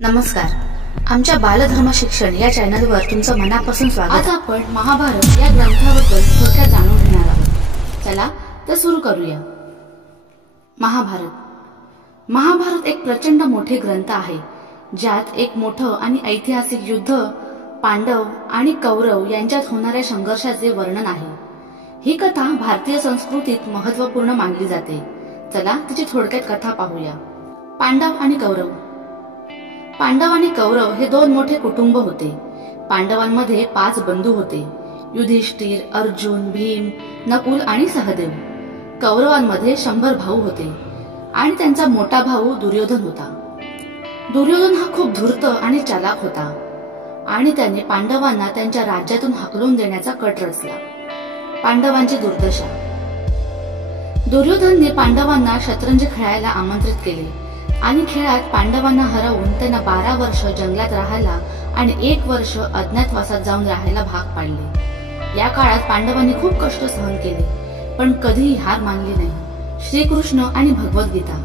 नमस्कार, आमच्या बालधर्म शिक्षण या चॅनलवर तुमचं मनापासून स्वागत। आज आपण महाभारत या ग्रंथाबद्दल थोडक्यात जाणून घेणार आहोत। चला तर सुरू करूया। महाभारत एक प्रचंड मोठे ग्रंथ आहे, ज्यात एक मोठं आणि ऐतिहासिक युद्ध, पांडव आणि कौरव यांच्यात होणाऱ्या संघर्षाचे वर्णन आहे। ही कथा भारतीय संस्कृतीत महत्त्वपूर्ण मानली जाते। चला तिची थोडक्यात कथा पाहूया। पांडव आणि कौरव हे दोन मोठे कुटुंब होते। पांडवांमध्ये 5 बंधू होते: युधिष्ठिर, अर्जुन, भीम, नकुल आणि सहदेव। कौरवांमध्ये 100 भाऊ होते आणि त्यांचा मोठा भाऊ दुर्योधन होता। दुर्योधन हा खूप धूर्त आणि चालाक होता आणि त्याने पांडवांना त्यांच्या राज्यातून हाकलून देण्याचा कट रचला। पांडवांची दुर्दशा। दुर्योधनने पांडवांना शतरंज खेळायला आमंत्रित केले आणि खेळात पांडवांना हरवून त्यांना 12 वर्ष जंगलात राहायला आणि 1 वर्ष अज्ञातवासात जाऊन राहायला भाग पाडले। या काळात पांडवांनी खूप कष्ट सहन केले, पण कधीही हार मानली नाही। श्रीकृष्ण आणि भगवद्गीता।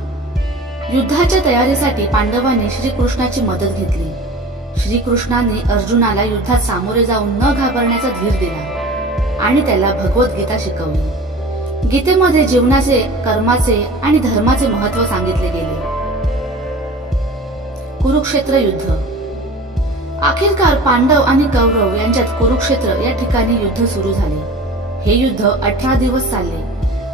युद्धाच्या तयारीसाठी पांडवांनी श्रीकृष्णाची मदत घेतली। श्रीकृष्णाने अर्जुनाला युद्धात सामोरे जाऊन न घाबरण्याचा धीर दिला आणि त्याला भगवद्गीता शिकवली। गीतेमध्ये जीवनाचे, कर्माचे आणि धर्माचे महत्त्व सांगितले गेले। कुरुक्षेत्र युद्ध। अखेरकार पांडव आणि कौरव यांच्यात कुरुक्षेत्र या ठिकाणी युद्ध सुरू झाले। हे युद्ध 18 दिवस चालले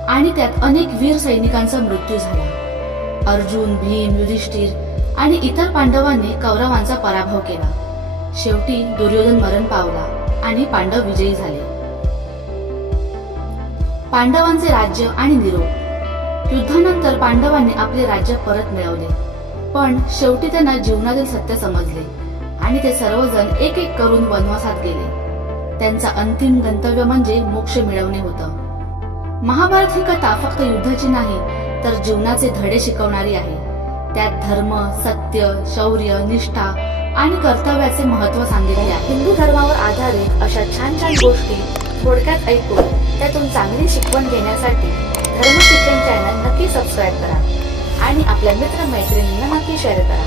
आणि त्यात अनेक वीर सैनिकांचा मृत्यू झाला। अर्जुन, भीम, युधिष्ठिर आणि इतर पांडवांनी कौरवांचा पराभव केला। शेवटी दुर्योधन मरण पावला आणि पांडव विजयी झाले। पांडवांचे राज्य आणि निरोप। युद्धानंतर पांडवांनी आपले राज्य परत मिळवले, पण शेवटी त्यांना जीवनातील सत्य समजले आणि ते सर्वजण एक एक करून वनवासात गेले। त्यांचा अंतिम गंतव्य म्हणजे मोक्ष मिळवणे होतं। महाभारत ही कथा फक्त युद्धाची नाही, तर जीवनाचे धडे शिकवणारी आहे। त्यात धर्म, सत्य, शौर्य, निष्ठा आणि कर्तव्याचे महत्त्व सांगितले आहे। हिंदू धर्मावर आधारित अशा छान छान गोष्टी थोडक्यात ऐकून त्यातून चांगली शिकवण घेण्यासाठी धर्म शिक्षण चॅनल नक्की सबस्क्राईब करा आणि आपल्या मित्र मैत्रिणींना नक्की शेअर करा।